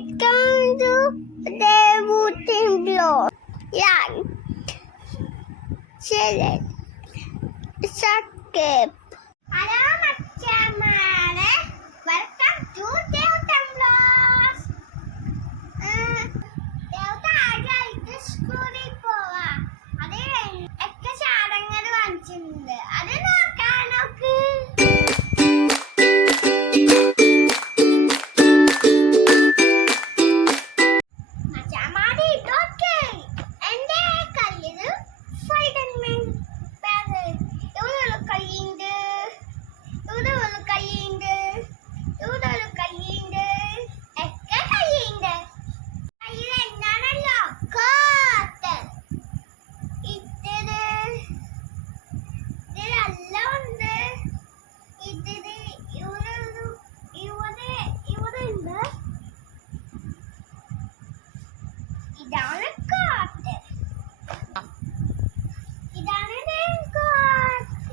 going to the wooden block. Right. Select. Subscribe. Hello. down a carpet. Down a damn carpet.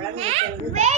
Amen. Right.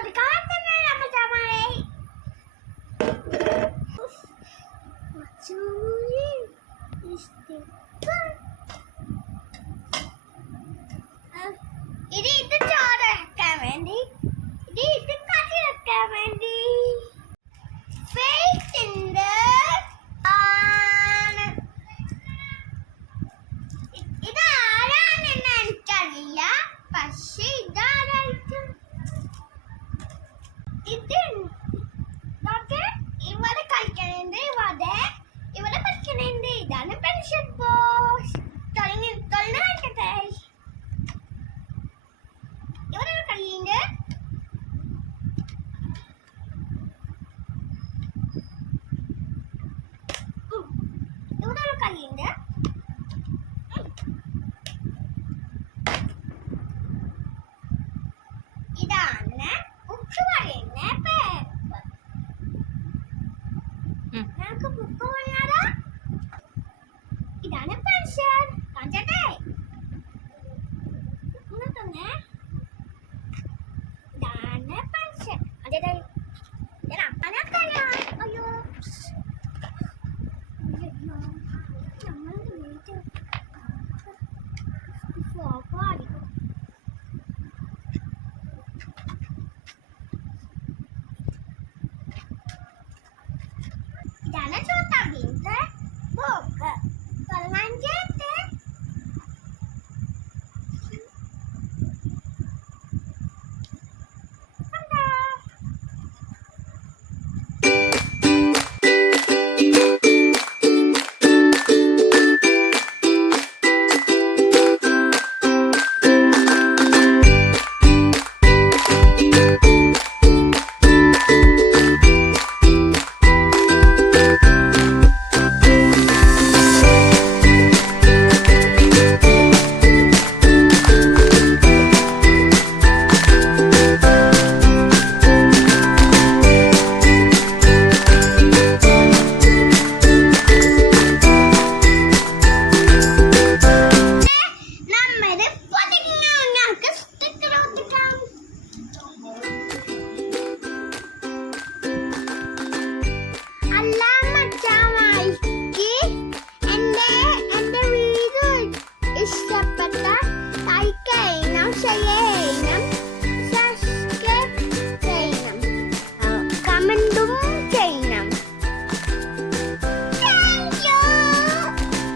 Obrigado. ഇതൻ doctor ഇവിടെ കളിക്കണേന്റെ ഇവിടെ ഇവിടെ പഠിക്കണേന്റെ ഇതാണ് pension pose തൊഴിൽ തൊഴിൽ കളിക്കട്ടെ ഇവിടെ കളിയുണ്ട് ഇവിടെ കളിയുണ്ട് ഇതാണ് പൾസർ അതേതാണ്